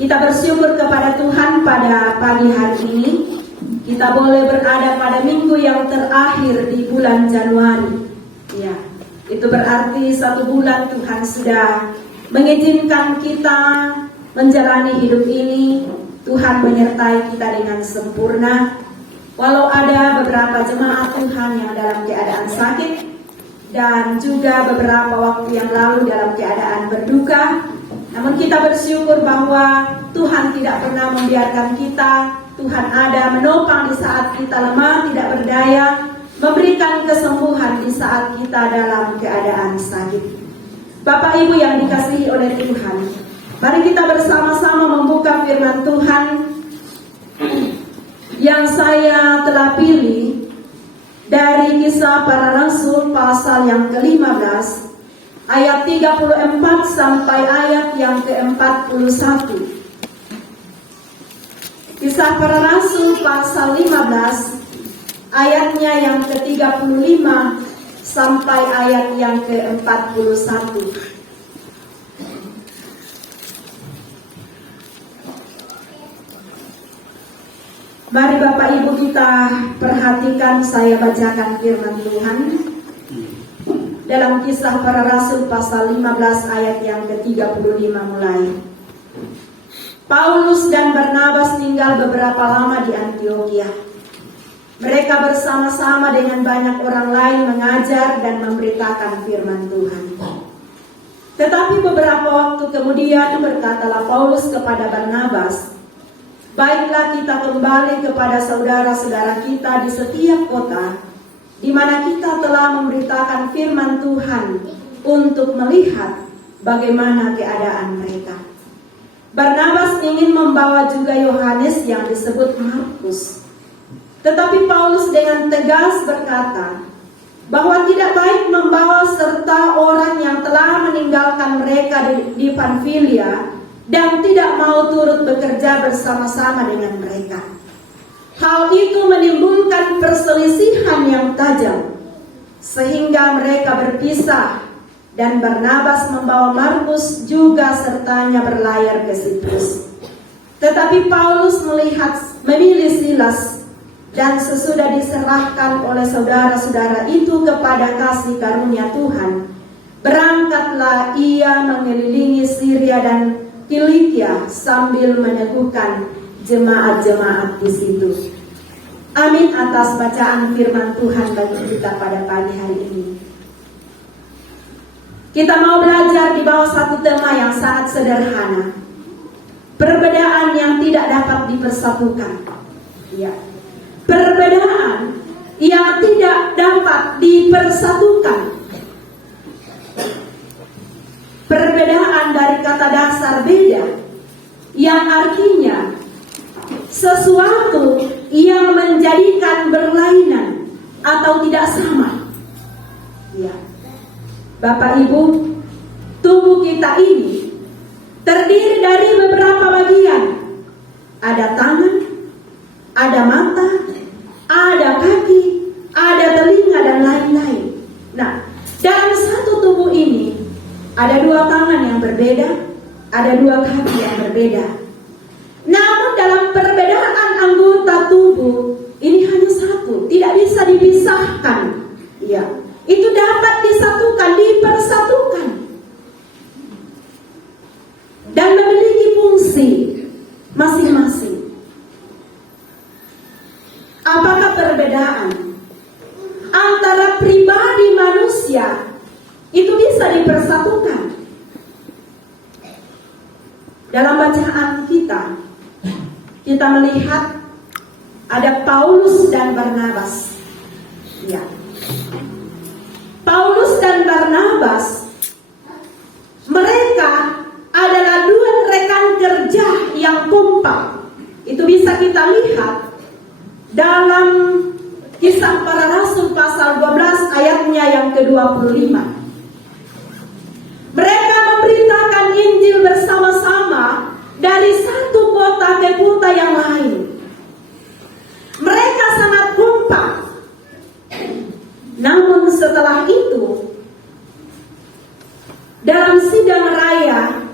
Kita bersyukur kepada Tuhan pada pagi hari ini. Kita boleh berada pada minggu yang terakhir di bulan Januari. Ya, itu berarti 1 bulan Tuhan sudah mengizinkan kita menjalani hidup ini. Tuhan menyertai kita dengan sempurna. Walau ada beberapa jemaat Tuhan yang dalam keadaan sakit, dan juga beberapa waktu yang lalu dalam keadaan berduka, namun kita bersyukur bahwa Tuhan tidak pernah membiarkan kita. Tuhan ada menopang di saat kita lemah, tidak berdaya, memberikan kesembuhan di saat kita dalam keadaan sakit. Bapak Ibu yang dikasihi oleh Tuhan, mari kita bersama-sama membuka firman Tuhan yang saya telah pilih dari Kisah Para Rasul pasal yang ke-15 ayat 34 sampai ayat yang ke-41. Kisah Para Rasul pasal 15 ayatnya yang ke-35 sampai ayat yang ke-41. Mari Bapak Ibu kita perhatikan, saya bacakan firman Tuhan dalam Kisah Para Rasul pasal 15 ayat yang ke-35 mulai. Paulus dan Barnabas tinggal beberapa lama di Antiokhia. Mereka bersama-sama dengan banyak orang lain mengajar dan memberitakan firman Tuhan. Tetapi beberapa waktu kemudian berkatalah Paulus kepada Barnabas, "Baiklah kita kembali kepada saudara-saudara kita di setiap kota, di mana kita telah memberitakan firman Tuhan untuk melihat bagaimana keadaan mereka." Barnabas ingin membawa juga Yohanes yang disebut Markus. Tetapi Paulus dengan tegas berkata bahwa tidak baik membawa serta orang yang telah meninggalkan mereka di Pamfilia dan tidak mau turut bekerja bersama-sama dengan mereka. Hal itu menimbulkan perselisihan yang tajam, sehingga mereka berpisah, dan Barnabas membawa Markus juga sertanya berlayar ke Siprus. Tetapi Paulus memilih Silas, dan sesudah diserahkan oleh saudara-saudara itu kepada kasih karunia Tuhan, berangkatlah ia mengelilingi Syria dan Kilikia sambil meneguhkan jemaat-jemaat di situ. Amin atas bacaan firman Tuhan bagi kita pada pagi hari ini. Kita mau belajar di bawah satu tema yang sangat sederhana. Perbedaan yang tidak dapat dipersatukan. Ya. Perbedaan yang tidak dapat dipersatukan. Perbedaan dari kata dasar beda, yang artinya sesuatu yang menjadikan berlainan atau tidak sama. Ya. Bapak Ibu, tubuh kita ini terdiri dari beberapa bagian. Ada tangan, ada mata, ada kaki, ada telinga, dan lain-lain. Nah, dalam satu tubuh ini ada 2 tangan yang berbeda, ada 2 kaki yang berbeda. Namun dalam perbedaan anggota tubuh ini hanya satu, tidak bisa dipisahkan. Ya, itu dapat disatukan, dipersatukan, dan memiliki fungsi masing-masing. Apakah perbedaan antara pribadi manusia itu bisa dipersatukan? Dalam bacaan kita melihat ada Paulus dan Barnabas. Ya. Paulus dan Barnabas, mereka adalah 2 rekan kerja yang kompak. Itu bisa kita lihat dalam Kisah Para Rasul pasal 12 ayatnya yang ke-25. Mereka memberitakan Injil bersama-sama dari satu kota ke kota yang lain. Mereka sangat kompak. Namun setelah itu, dalam sidang raya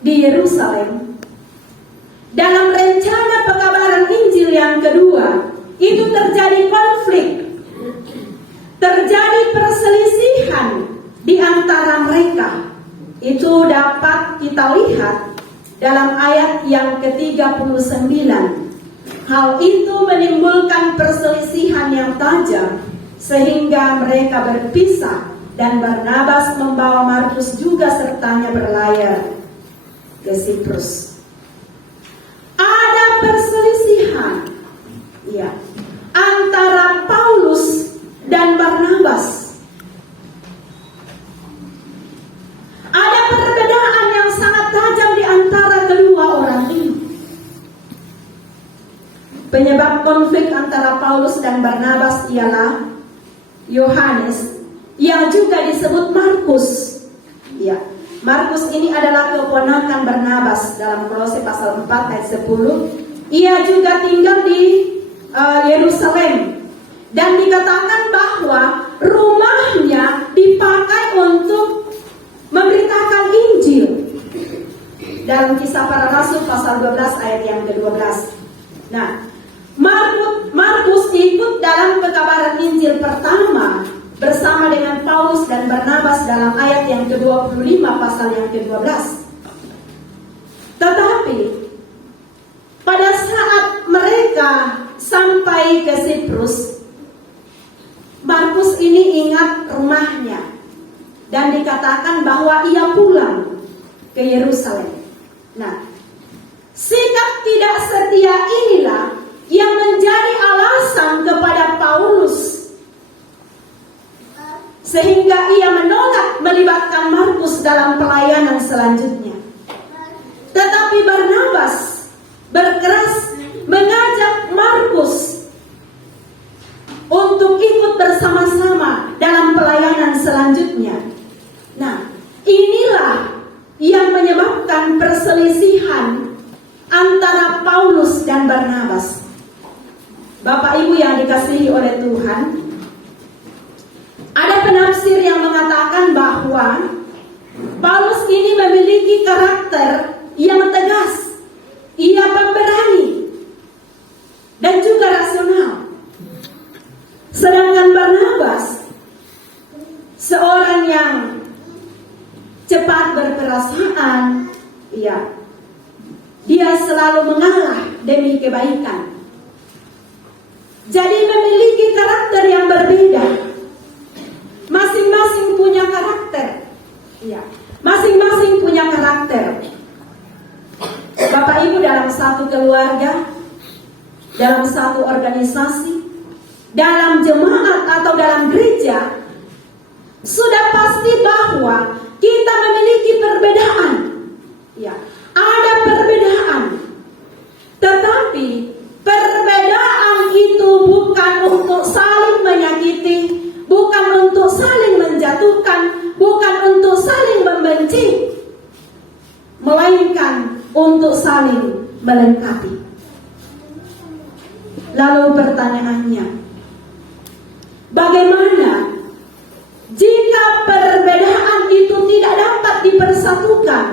di Yerusalem, dalam rencana pekabaran Injil yang kedua, itu terjadi konflik, terjadi perselisihan di antara mereka. Itu dapat kita lihat dalam ayat yang ke-39. Hal itu menimbulkan perselisihan yang tajam sehingga mereka berpisah, dan Barnabas membawa Markus juga sertanya berlayar ke Siprus. Ada perselisihan antara Paulus dan Barnabas. Ada perbedaan yang sangat tajam di antara kedua orang ini. Penyebab konflik antara Paulus dan Barnabas ialah Yohanes, yang juga disebut Markus. Markus ini adalah keponakan Barnabas. Dalam Kolose pasal 4 ayat 10, ia juga tinggal di Yerusalem, dan dikatakan bahwa rumahnya dipakai untuk memberitakan Injil. Dalam Kisah Para Rasul pasal 12 ayat yang ke-12. Nah, Markus ikut dalam pekabaran Injil pertama bersama dengan Paulus dan Barnabas dalam ayat yang ke-25 pasal yang ke-12. Tetapi pada saat mereka sampai ke Siprus, Markus ini ingat rumahnya dan dikatakan bahwa ia pulang ke Yerusalem. Nah, sikap tidak setia inilah yang menjadi alasan kepada Paulus sehingga ia menolak melibatkan Markus dalam pelayanan selanjutnya. Tetapi Barnabas berkeras mengajak Markus untuk ikut bersama-sama dalam pelayanan selanjutnya. Nah, inilah yang menyebabkan perselisihan antara Paulus dan Barnabas. Bapak Ibu yang dikasihi oleh Tuhan, ada penafsir yang mengatakan bahwa Paulus ini memiliki karakter yang tegas, ia pemberani dan juga rasional. Sedangkan Barnabas seorang yang cepat berperasaan, dia selalu mengalah demi kebaikan. Jadi memiliki karakter yang berbeda. Masing-masing punya karakter. Masing-masing punya karakter. Bapak Ibu, dalam satu keluarga, dalam satu organisasi, dalam jemaat atau dalam gereja, sudah pasti bahwa kita memiliki perbedaan. Ada perbedaan. Tetapi perbedaan itu bukan untuk saling menyakiti, bukan untuk saling menjatuhkan, bukan untuk saling membenci, melainkan untuk saling melengkapi. Lalu pertanyaannya, bagaimana jika perbedaan itu tidak dapat dipersatukan?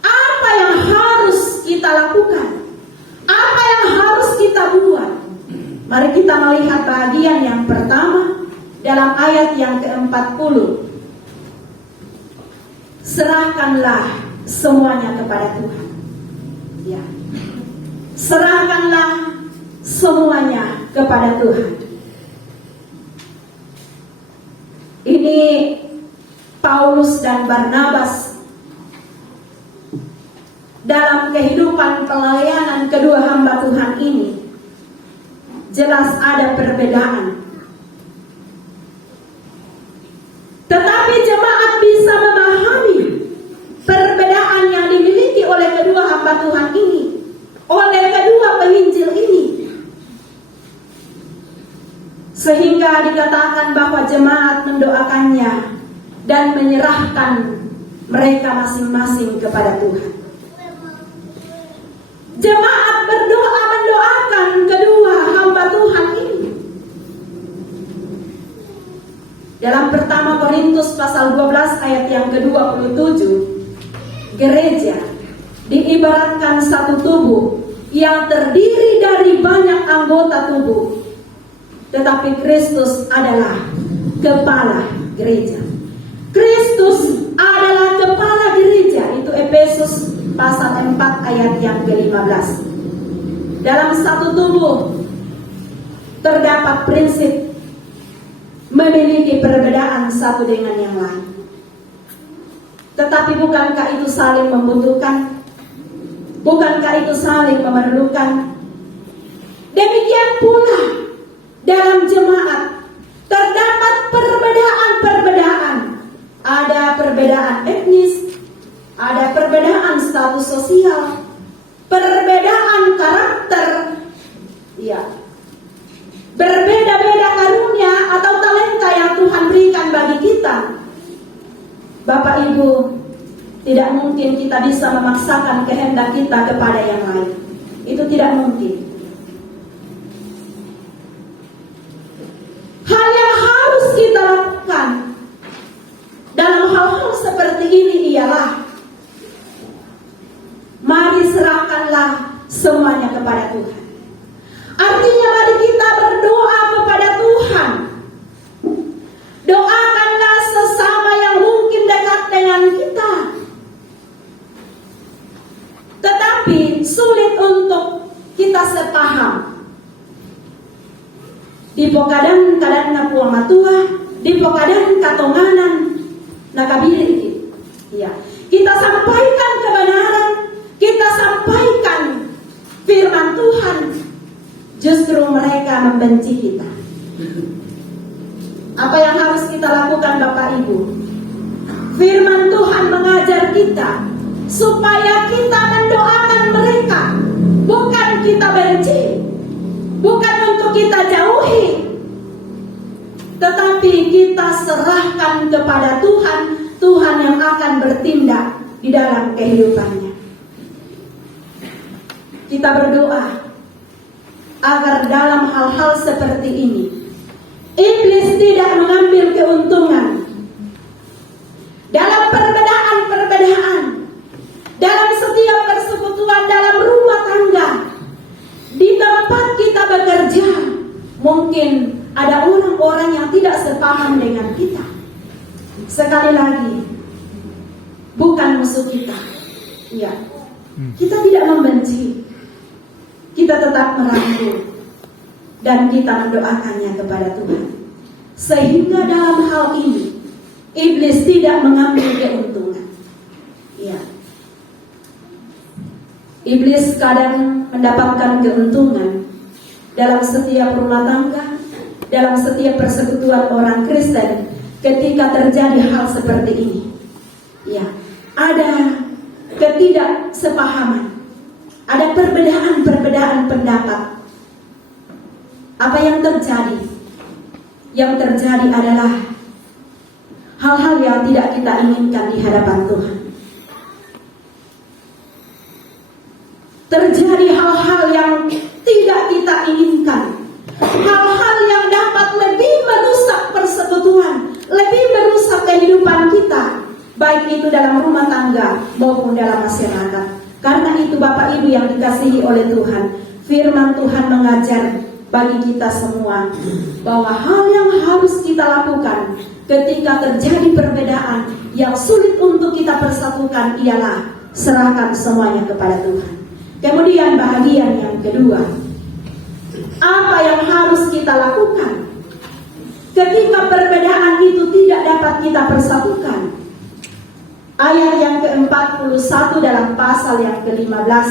Apa yang harus kita lakukan? Apa yang harus kita buat? Mari kita melihat bagian yang pertama dalam ayat yang ke-40. Serahkanlah semuanya kepada Tuhan. Serahkanlah semuanya kepada Tuhan. Ini Paulus dan Barnabas dalam kehidupan pelayanan kedua hamba Tuhan ini jelas ada perbedaan. Tetapi jemaat bisa memahami perbedaan yang dimiliki oleh kedua hamba Tuhan ini, oleh kedua penginjil ini, sehingga dikatakan bahwa jemaat mendoakannya dan menyerahkan mereka masing-masing kepada Tuhan. Jemaat berdoa mendoakan kedua hamba Tuhan ini. Dalam pertama Korintus pasal 12 ayat yang ke-27, gereja di diibaratkan satu tubuh yang terdiri dari banyak anggota tubuh, tetapi Kristus adalah kepala gereja. Kristus adalah kepala gereja. Itu Efesus pasal 4 ayat yang ke-15. Dalam satu tubuh terdapat prinsip memiliki perbedaan satu dengan yang lain. Tetapi bukankah itu saling membutuhkan? Bukankah itu saling memerlukan? Demikian pula dalam jemaat terdapat perbedaan-perbedaan. Ada perbedaan etnis, ada perbedaan status sosial, perbedaan karakter, ya, berbeda-beda karunia atau talenta yang Tuhan berikan bagi kita. Bapak Ibu, tidak mungkin kita bisa memaksakan kehendak kita kepada yang lain. Itu tidak mungkin. Hal yang harus kita lakukan dalam hal-hal seperti ini ialah mari serahkanlah semuanya kepada Tuhan. Artinya mari kita berdoa kepada Tuhan. Doakanlah sesama yang mungkin dekat dengan kita, tetapi sulit untuk kita sepaham. Di pokadan na puang matua, di pokadan katonganan nakabiri. Ya, kita sampaikan kebenaran, kita sampaikan firman Tuhan, justru mereka membenci kita. Apa yang harus kita lakukan Bapak Ibu? Firman Tuhan mengajar kita supaya kita mendoakan mereka, bukan kita benci, bukan untuk kita jauhi, tetapi kita serahkan kepada Tuhan, Tuhan yang akan bertindak di dalam kehidupannya. Kita berdoa agar dalam hal-hal seperti ini iblis tidak mengambil keuntungan dalam perbedaan-perbedaan, dalam setiap persekutuan, dalam rumah tangga, di tempat kita bekerja. Mungkin ada orang-orang yang tidak sepaham dengan kita. Sekali lagi, bukan musuh kita. Ya, kita tidak membenci, kita tetap merangkul dan kita mendoakannya kepada Tuhan, sehingga dalam hal ini iblis tidak mengambil keuntungan. Ya, iblis kadang mendapatkan keuntungan dalam setiap rumah tangga, dalam setiap persekutuan orang Kristen ketika terjadi hal seperti ini. Ya, ada ketidaksepahaman, ada perbedaan-perbedaan pendapat. Apa yang terjadi? Yang terjadi adalah hal-hal yang tidak kita inginkan di hadapan Tuhan. Terjadi hal-hal yang tidak kita inginkan, hal-hal yang dapat lebih merusak persekutuan, lebih merusak kehidupan kita, baik itu dalam rumah tangga maupun dalam masyarakat. Karena itu Bapak Ibu yang dikasihi oleh Tuhan, firman Tuhan mengajar bagi kita semua bahwa hal yang harus kita lakukan ketika terjadi perbedaan yang sulit untuk kita persatukan ialah serahkan semuanya kepada Tuhan. Kemudian bahagian yang kedua, apa yang harus kita lakukan ketika perbedaan itu tidak dapat kita persatukan? Ayat yang ke-41 dalam pasal yang ke-15,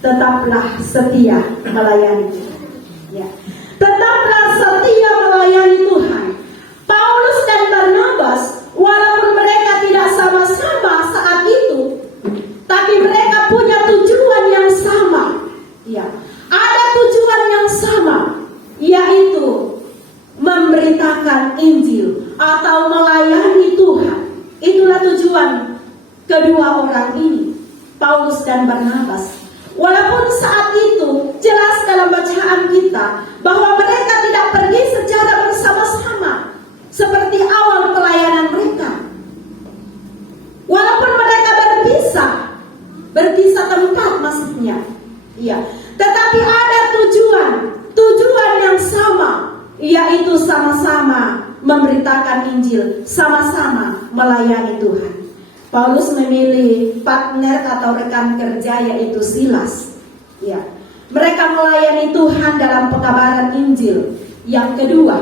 tetaplah setia melayani. Ya. Tetaplah setia melayani Tuhan. Paulus dan Barnabas, walaupun mereka tidak sama-sama saat itu, tapi mereka punya tujuan yang sama. Ya. Ada tujuan yang sama, yaitu memberitakan Injil atau melayani Tuhan. Itulah tujuan kedua orang ini, Paulus dan Barnabas. Walaupun saat itu jelas dalam bacaan kita bahwa mereka tidak pergi secara bersama-sama seperti awal pelayanan mereka. Walaupun mereka berpisah nasibnya. Iya. Tetapi ada tujuan yang sama, yaitu sama-sama memberitakan Injil, sama-sama melayani Tuhan. Paulus memilih partner atau rekan kerja, yaitu Silas. Ya, mereka melayani Tuhan dalam pekabaran Injil. Yang kedua,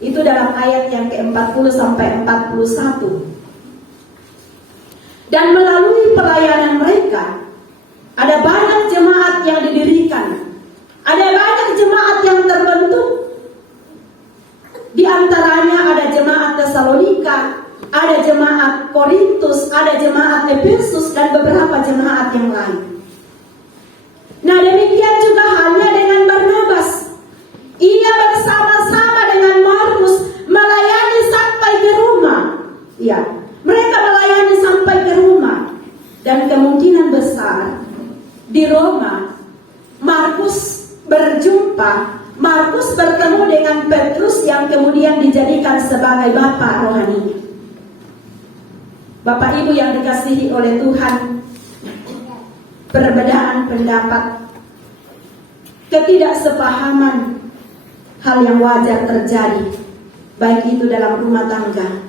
itu dalam ayat yang ke-40 sampai 41. Dan melalui pelayanan mereka, ada banyak jemaat yang didirikan, ada banyak jemaat yang terbentuk. Di antaranya ada jemaat Tesalonika, ada jemaat Korintus, ada jemaat Efesus, dan beberapa jemaat yang lain. Nah, demikian juga halnya dengan Barnabas. Ia bersama-sama dengan Markus melayani sampai ke rumah. Ya, mereka melayani sampai ke rumah. Dan kemungkinan besar di Roma, Markus bertemu dengan Petrus yang kemudian dijadikan sebagai bapak rohani. Bapak Ibu yang dikasihi oleh Tuhan, perbedaan pendapat, ketidaksepahaman, hal yang wajar terjadi, baik itu dalam rumah tangga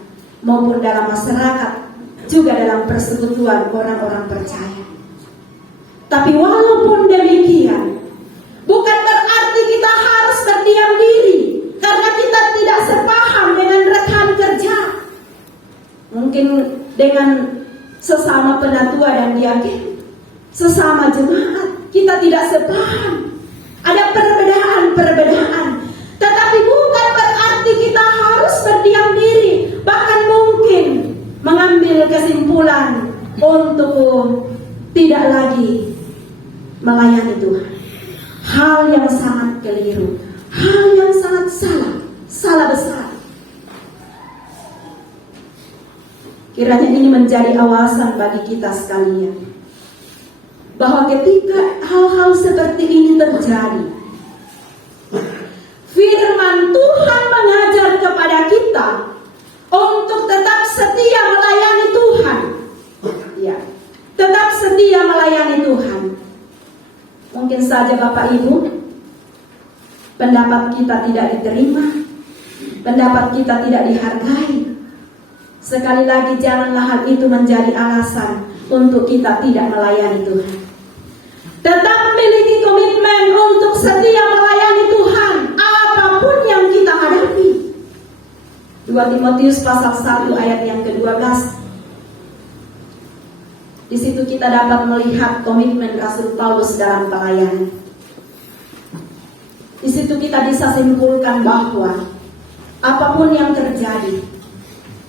maupun dalam masyarakat, juga dalam persekutuan orang-orang percaya. Tapi walaupun demikian, bukan berarti kita harus berdiam diri karena kita tidak sepaham dengan rekan kerja. Mungkin dengan sesama penatua dan diaken, sesama jemaat, kita tidak sepaham. Ada perbedaan. Tetapi bukan berarti kita harus berdiam diri, bahkan mungkin mengambil kesimpulan untuk tidak lagi melayani Tuhan. Hal yang sangat keliru, hal yang sangat salah besar. Kiranya ini menjadi awasan bagi kita sekalian, bahwa ketika hal-hal seperti ini terjadi, firman Tuhan mengajar kepada kita untuk tetap setia melayani Tuhan. Ya, tetap setia melayani Tuhan. Mungkin saja Bapak Ibu, pendapat kita tidak diterima, pendapat kita tidak dihargai. Sekali lagi, janganlah hal itu menjadi alasan untuk kita tidak melayani Tuhan. Tetap memiliki komitmen untuk setia melayani Tuhan apapun yang kita hadapi. 2 Timotius pasal 1 ayat yang ke-12. Di situ kita dapat melihat komitmen Rasul Paulus dalam pelayanan. Di situ kita bisa simpulkan bahwa apapun yang terjadi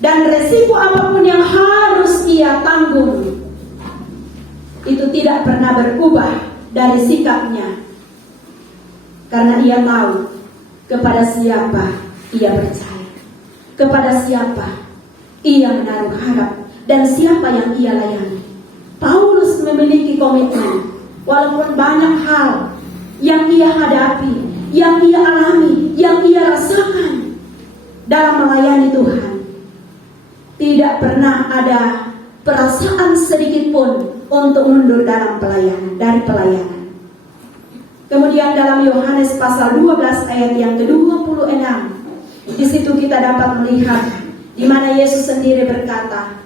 dan resiko apapun yang harus ia tanggung, itu tidak pernah berubah dari sikapnya, karena ia tahu kepada siapa ia percaya, kepada siapa ia menaruh harap, dan siapa yang ia layani. Paulus memiliki komitmen, walaupun banyak hal yang ia hadapi, yang ia alami, yang ia rasakan dalam melayani Tuhan. Tidak pernah ada perasaan sedikit pun untuk mundur dalam dari pelayanan. Kemudian dalam Yohanes pasal 12 ayat yang ke-26, di situ kita dapat melihat di mana Yesus sendiri berkata,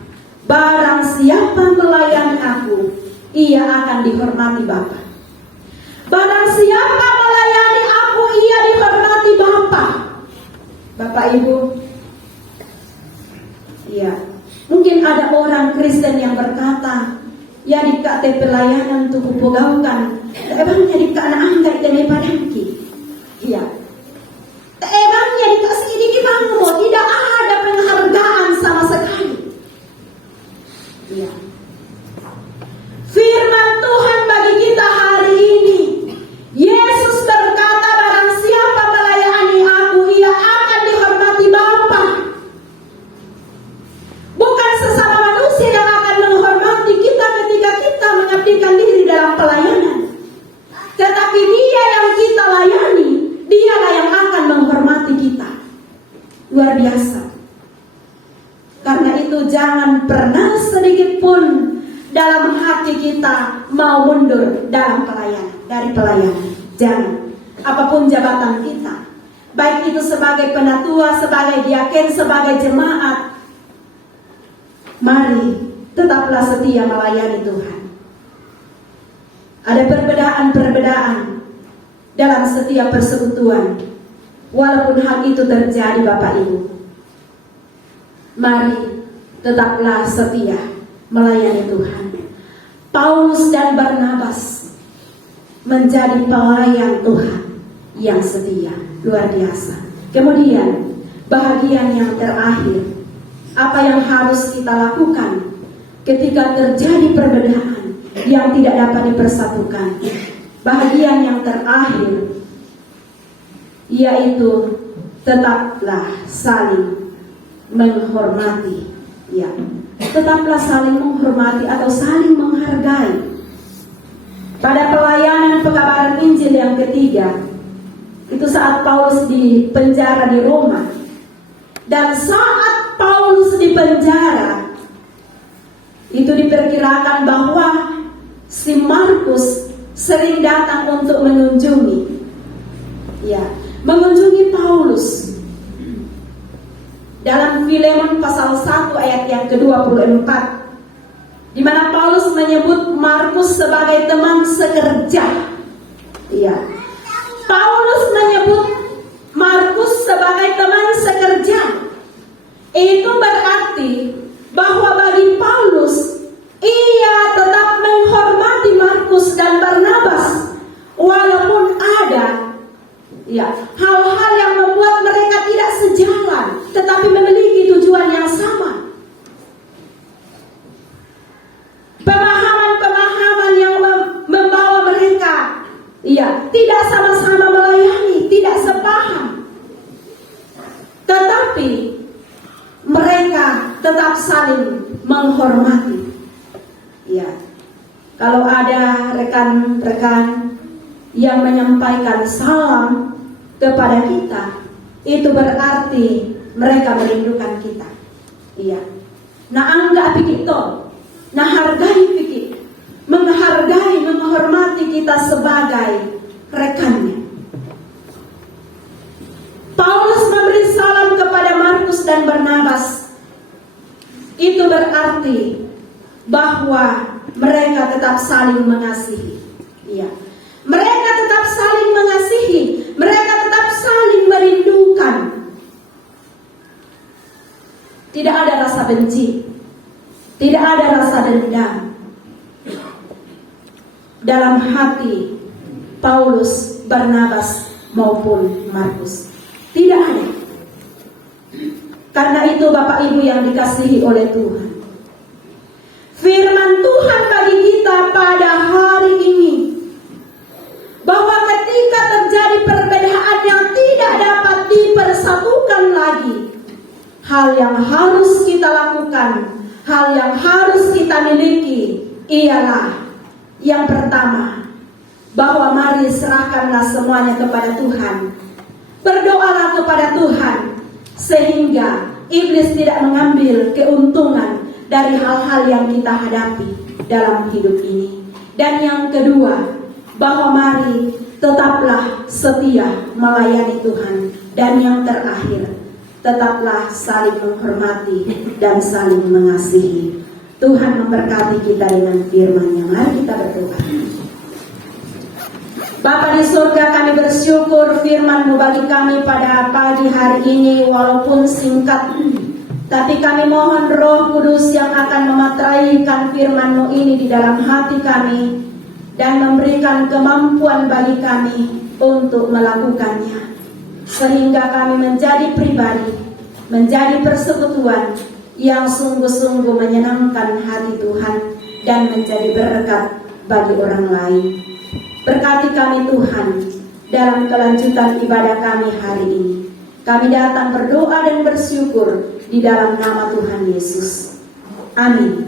barang siapa melayani aku, ia akan dihormati Bapa. Barang siapa melayani aku, ia dihormati Bapa. Bapak Ibu, ya, mungkin ada orang Kristen yang berkata, ya di KT pelayanan untuk kupogaukan, ebangnya di kana angka iteme padangki. Iya. Ebangnya dikasih ini gimana? Tidak ada penghargaan sama sekali. Iya. Firman Tuhan bagi kita hari ini, Yesus berkata, barang siapa melayani aku, ia akan dihormati Bapa. Bukan sesama manusia yang akan menghormati kita ketika kita mengabdikan diri dalam pelayanan, tetapi Dia yang kita layani, Dialah yang akan menghormati kita. Luar biasa. Karena itu jangan pernah sedikit pun dalam hati kita mau mundur dalam pelayanan, dari pelayanan. Jangan. Apapun jabatan kita, baik itu sebagai penatua, sebagai diaken, sebagai jemaat, mari tetaplah setia melayani Tuhan. Ada perbedaan-perbedaan dalam setiap persekutuan. Walaupun hal itu terjadi Bapak Ibu, mari tetaplah setia melayani Tuhan. Paulus dan Barnabas menjadi pelayan Tuhan yang setia, luar biasa. Kemudian bahagian yang terakhir, apa yang harus kita lakukan ketika terjadi perbedaan yang tidak dapat dipersatukan. Bahagian yang terakhir yaitu tetaplah saling menghormati. Ya, tetaplah saling menghormati atau saling menghargai. Pada pelayanan pekabaran Injil yang ketiga, itu saat Paulus di penjara di Roma. Dan saat Paulus di penjara, itu diperkirakan bahwa si Markus sering datang untuk mengunjungi, ya, mengunjungi Paulus. Dalam Filemon pasal 1 ayat yang ke-24, di mana Paulus menyebut Markus sebagai teman sekerja. Ya, Paulus menyebut Markus sebagai teman sekerja. Itu berarti bahwa bagi Paulus, ia tetap menghormati Markus dan Barnabas, walaupun ada hal-hal yang membuat mereka tidak sejalan, tetapi memiliki tujuan yang sama. Pemahaman-pemahaman yang membawa mereka tidak sama-sama melayani, tidak sepaham, tetapi mereka tetap saling menghormati. Ya, kalau ada rekan-rekan yang menyampaikan salam kepada kita, itu berarti mereka merindukan kita. Iya. Nah, anggap begitu. Nah, hargai pikir, menghargai, menghormati kita sebagai rekannya. Paulus memberi salam kepada Markus dan Barnabas. Itu berarti bahwa mereka tetap saling mengasihi. Iya. Mereka tetap saling mengasihi, mereka tetap saling merindukan. Tidak ada rasa benci, tidak ada rasa dendam dalam hati Paulus, Barnabas maupun Markus. Tidak ada. Karena itu Bapak Ibu yang dikasihi oleh Tuhan, firman Tuhan bagi kita pada hari ini, bahwa ketika terjadi perbedaan yang tidak dapat dipersatukan lagi, hal yang harus kita lakukan, hal yang harus kita miliki ialah yang pertama, bahwa mari serahkanlah semuanya kepada Tuhan. Berdoalah kepada Tuhan sehingga iblis tidak mengambil keuntungan dari hal-hal yang kita hadapi dalam hidup ini. Dan yang kedua, bahwa mari tetaplah setia melayani Tuhan. Dan yang terakhir, tetaplah saling menghormati dan saling mengasihi. Tuhan memberkati kita dengan firman-Nya. Mari kita berdoa. Bapa di surga, kami bersyukur firman-Mu bagi kami pada pagi hari ini, walaupun singkat, tapi kami mohon Roh Kudus yang akan memateraikan firman-Mu ini di dalam hati kami dan memberikan kemampuan bagi kami untuk melakukannya, sehingga kami menjadi pribadi, menjadi persekutuan yang sungguh-sungguh menyenangkan hati Tuhan dan menjadi berkat bagi orang lain. Berkati kami Tuhan dalam kelanjutan ibadah kami hari ini. Kami datang berdoa dan bersyukur di dalam nama Tuhan Yesus. Amin.